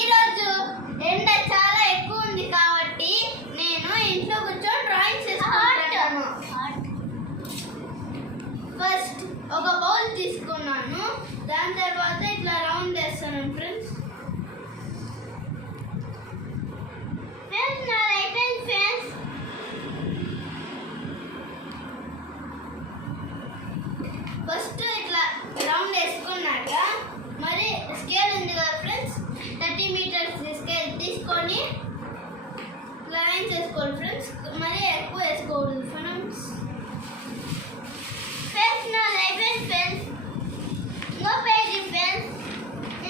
ఈరోజు ఎండ చాలా ఎక్కువ ఉంది కాబట్టి నేను ఇంట్లో కూర్చొని డ్రాయింగ్ చేసుకుంటాను. ఫస్ట్ ఒక బౌల్ తీసుకున్నాను, దాని తర్వాత ఇట్లా రౌండ్ వేస్తాను ఫ్రెండ్స్. ఫస్ట్ ఇట్లా రౌండ్ వేసుకున్నాక మరి స్కేల్ ఉంది కదా ఫ్రెండ్స్, 30 మీటర్స్ స్కేల్ తీసుకొని లైన్ చేసుకోండి ఫ్రెండ్స్. మరి ఎక్కువ వేసుకోకూడదు ఫ్రెండ్స్. ఫ్రెండ్స్ నా life friends no page friends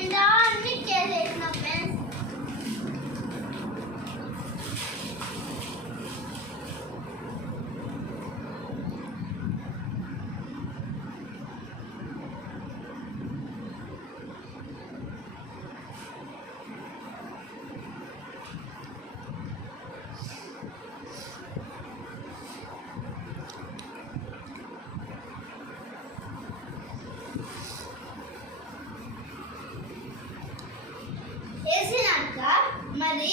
ఇంకా అన్ని చేసేసిన ఫ్రెండ్స్. వేసినాక మరి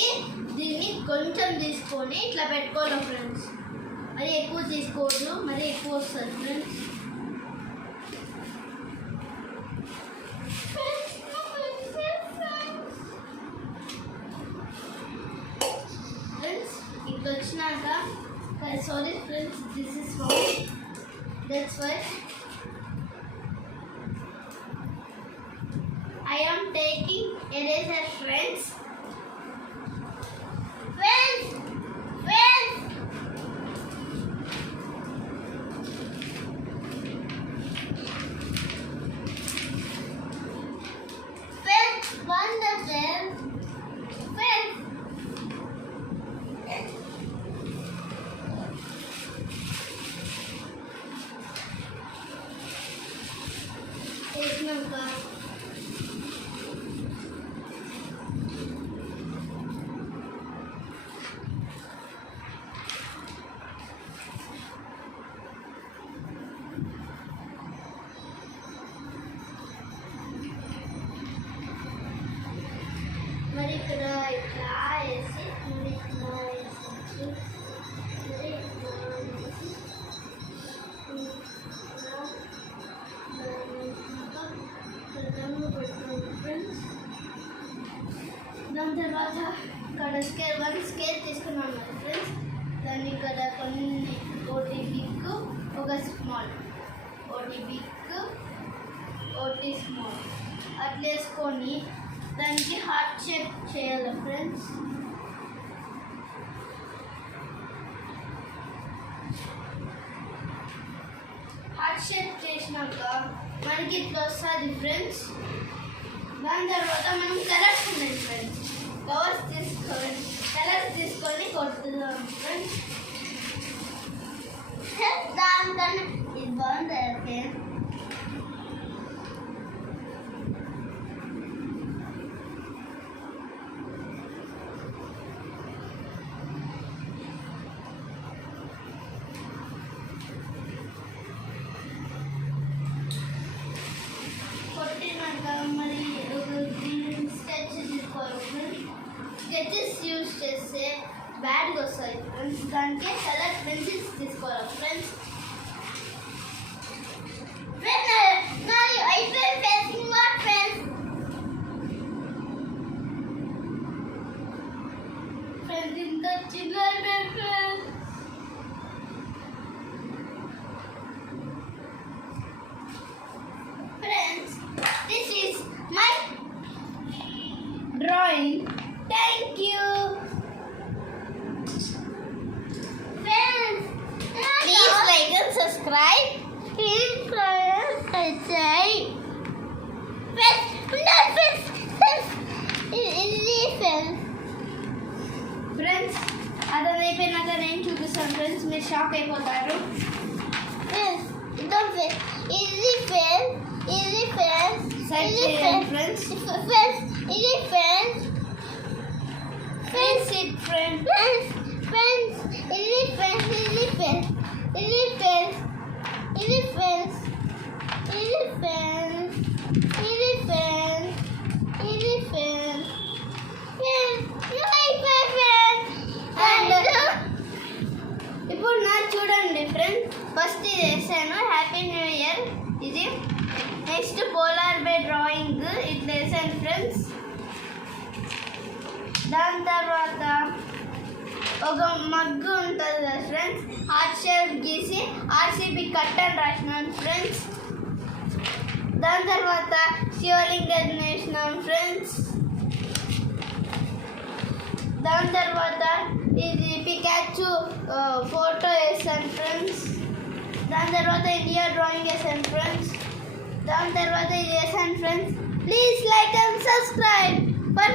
దీన్ని కొంచెం తీసుకొని ఇట్లా పెట్టుకోవాలి ఫ్రెండ్స్. మరి ఎక్కువ తీసుకోవద్దు, మరి ఎక్కువ వస్తుంది ఫ్రెండ్స్. ఫ్రెండ్స్ ఇట్లా వచ్చినాక sorry friends, this is wrong, that's why I am taking eraser friends. Friends. Friends. Friends. Wonderful. Friends. It's number. మరి ఇక్కడ ఇట్లా వేసి మరి ఇట్లా వేసి మరి ఇట్లా వేసి ఫ్రెండ్స్. దాని తర్వాత ఇక్కడ స్కేల్ తీసుకున్నాను కదా ఫ్రెండ్స్. దాన్ని ఇక్కడ కొన్ని ఒకటి బిగ్ ఒక స్మాల్, ఒకటి బిగ్ ఒకటి స్మాల్ అట్లా వేసుకొని దానికి హార్ట్ షేప్ చేయాలి ఫ్రెండ్స్. హార్ట్ షేప్ చేసినాక మనకి ఇట్లా వస్తుంది ఫ్రెండ్స్. దాని తర్వాత మనం కలర్స్ ఉన్నాయి ఫ్రెండ్స్. కలర్స్ తీసుకొని కొడుతున్నాం ఫ్రెండ్స్. దానికన్నా ఇది బాగుంది ఫ్రెండ్స్. మరి స్కెచ్ తీసుకోవాలి. స్కెచెస్ యూజ్ చేస్తే బ్యాడ్గా వస్తాయి ఫ్రెండ్స్. దానికి కలర్ పెన్సిల్స్ తీసుకోవాలి ఫ్రెండ్స్. ఫ్రెండ్స్ ఇంత చిన్న friends, this is my drawing. Thank you. Friends, please like and subscribe. Please subscribe. Friends, అదే అయిపోయినాక నేను చూపిస్తాను ఫ్రెండ్స్. మీరు షాక్ అయిపోతారు. Easy friends. Easy friends. Easy friends. Friends. Easy friends. Friends. Easy friends. Friends. Friends. Easy friends. Easy friends. Easy friends. Easy friends. Easy friends. Easy friends. Easy friends. ఇది. Next polar bear drawing ఇట్లా వేసాను ఫ్రెండ్స్. దాని తర్వాత ఒక మగ్గు ఉంటుంది కదా friends, heart shape గీసి RCB cut అని రాసినాను ఫ్రెండ్స్. దాని తర్వాత శివలింగం వేసినాం ఫ్రెండ్స్. దాని తర్వాత ఇది పికాచు ఫోటో వేసాను ఫ్రెండ్స్. దాని తర్వాత ఇండియా డ్రాయింగ్ వేసాను ఫ్రెండ్స్. దాని తర్వాత ఇది వేసాను friends. Please like and subscribe.